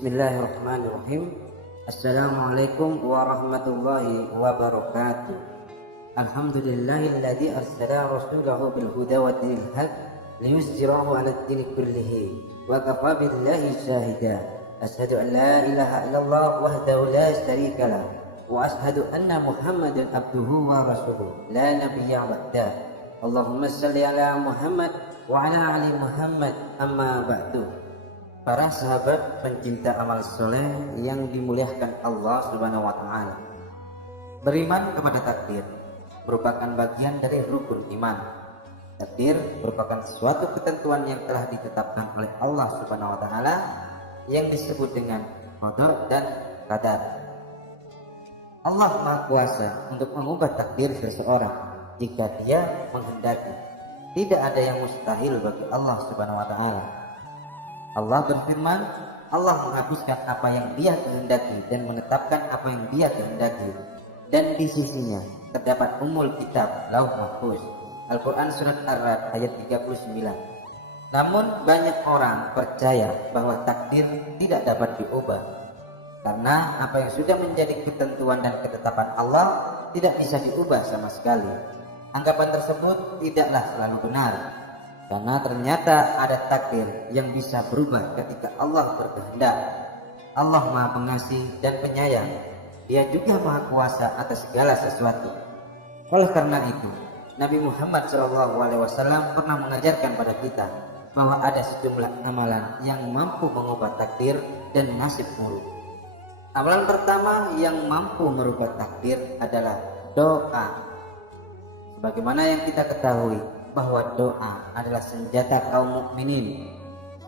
Bismillahirrahmanirrahim. Assalamualaikum warahmatullahi wabarakatuh. Alhamdulillahilladzi arsala rasulahu bil huda wa dinil haq liyuzhirahu 'ala ad-din kullihi wa kafa billahi shahida. Asyhadu an la ilaha illallah wahdahu la syarika lah wa asyhadu anna Muhammadan abduhu wa rasuluh la nabiyya ba'dah. Allahumma shalli ala Muhammad wa ala ali Muhammad, amma ba'du. Para sahabat pencinta amal soleh yang dimuliakan Allah Subhanahu wa Ta'ala, beriman kepada takdir merupakan bagian dari rukun iman. Takdir merupakan suatu ketentuan yang telah ditetapkan oleh Allah Subhanahu wa Ta'ala yang disebut dengan qadar dan qadar. Allah Maha Kuasa untuk mengubah takdir seseorang jika Dia menghendaki. Tidak ada yang mustahil bagi Allah Subhanahu wa Ta'ala. Allah berfirman, Allah menghapuskan apa yang Dia kehendaki dan menetapkan apa yang Dia kehendaki, dan di sisinya terdapat umul kitab Lauh Mahfuz. Al-Quran surat Ar-Ra'd ayat 39. Namun banyak orang percaya bahwa takdir tidak dapat diubah, karena apa yang sudah menjadi ketentuan dan ketetapan Allah tidak bisa diubah sama sekali. Anggapan tersebut tidaklah selalu benar, karena ternyata ada takdir yang bisa berubah ketika Allah berkehendak. Allah Maha Pengasih dan Penyayang. Dia juga Maha Kuasa atas segala sesuatu. Oleh karena itu, Nabi Muhammad SAW pernah mengajarkan pada kita bahwa ada sejumlah amalan yang mampu mengubah takdir dan nasib buruk. Amalan pertama yang mampu merubah takdir adalah doa. Sebagaimana yang kita ketahui bahwa doa adalah senjata kaum mukminin.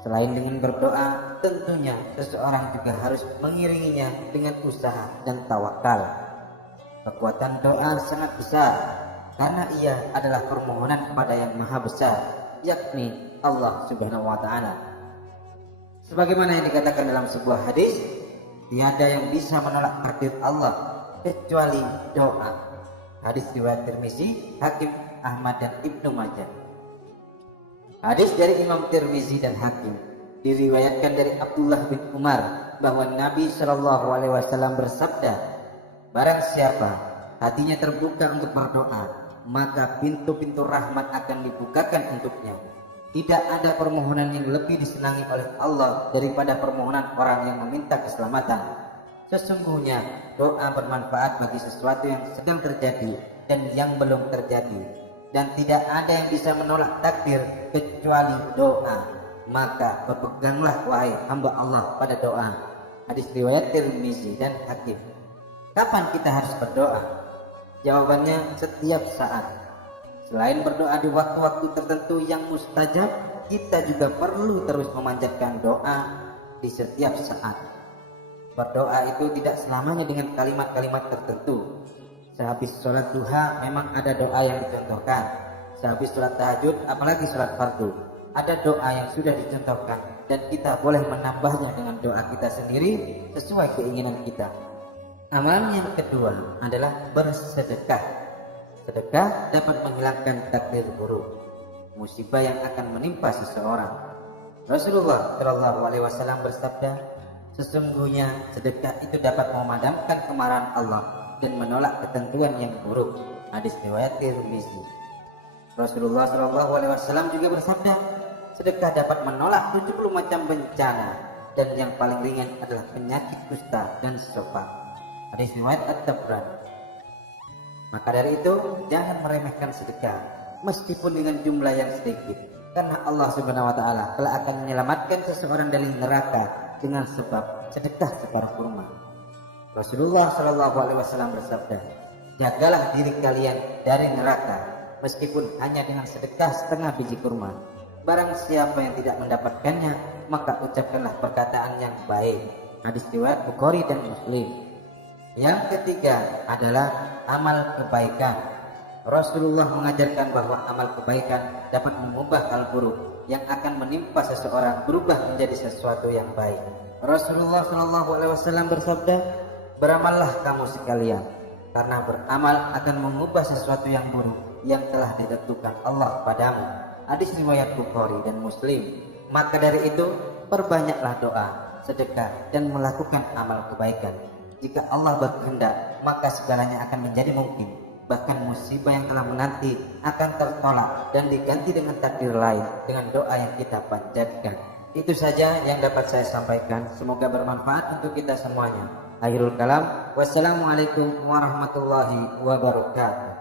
Selain dengan berdoa, tentunya seseorang juga harus mengiringinya dengan usaha dan tawakal. Kekuatan doa sangat besar karena ia adalah permohonan kepada yang maha besar, yakni Allah Subhanahu wa Ta'ala. Sebagaimana yang dikatakan dalam sebuah hadis, tiada yang bisa menolak takdir Allah kecuali doa. Hadis riwayat Tirmizi, Hakim, Ahmad dan Ibnu Majah. Hadis dari Imam Tirmizi dan Hakim diriwayatkan dari Abdullah bin Umar bahwa Nabi SAW bersabda, barang siapa hatinya terbuka untuk berdoa, maka pintu-pintu rahmat akan dibukakan untuknya. Tidak ada permohonan yang lebih disenangi oleh Allah daripada permohonan orang yang meminta keselamatan. Sesungguhnya doa bermanfaat bagi sesuatu yang sedang terjadi dan yang belum terjadi, dan tidak ada yang bisa menolak takdir kecuali doa. Maka berpeganglah wahai hamba Allah pada doa. Hadis riwayat Tirmizi dan Hakim. Kapan kita harus berdoa? Jawabannya setiap saat. Selain berdoa di waktu-waktu tertentu yang mustajab, kita juga perlu terus memanjatkan doa di setiap saat. Berdoa itu tidak selamanya dengan kalimat-kalimat tertentu. Sehabis sholat duha memang ada doa yang dicontohkan. Sehabis sholat tahajud, apalagi sholat fardu, ada doa yang sudah dicontohkan, dan kita boleh menambahnya dengan doa kita sendiri sesuai keinginan kita. Amalan yang kedua adalah bersedekah. Sedekah dapat menghilangkan takdir buruk, musibah yang akan menimpa seseorang. Rasulullah SAW bersabda, sesungguhnya sedekah itu dapat memadamkan kemarahan Allah dan menolak ketentuan yang buruk. Hadis riwayat Tirmizi. Rasulullah SAW juga bersabda, sedekah dapat menolak 70 macam bencana, dan yang paling ringan adalah penyakit kusta dan sopak. Hadis riwayat At-Tabrani. Maka dari itu, jangan meremehkan sedekah meskipun dengan jumlah yang sedikit, karena Allah Subhanahu wa Ta'ala telah akan menyelamatkan seseorang dari neraka dengan sebab sedekah separuh kurma. Rasulullah SAW bersabda, jagalah diri kalian dari neraka meskipun hanya dengan sedekah setengah biji kurma. Barang siapa yang tidak mendapatkannya, maka ucapkanlah perkataan yang baik. Hadis riwayat Bukhari dan Muslim. Yang ketiga adalah amal kebaikan. Rasulullah mengajarkan bahwa amal kebaikan dapat mengubah hal buruk yang akan menimpa seseorang berubah menjadi sesuatu yang baik. Rasulullah SAW bersabda, beramallah kamu sekalian, karena beramal akan mengubah sesuatu yang buruk yang telah ditentukan Allah padamu. Hadis riwayat Bukhari dan Muslim. Maka dari itu, perbanyaklah doa sedekah, dan melakukan amal kebaikan. Jika Allah berkehendak, maka segalanya akan menjadi mungkin. Bahkan musibah yang telah menanti akan tertolak dan diganti dengan takdir lain dengan doa yang kita panjatkan. Itu saja yang dapat saya sampaikan. Semoga bermanfaat untuk kita semuanya. Akhirul kalam. Wassalamualaikum warahmatullahi wabarakatuh.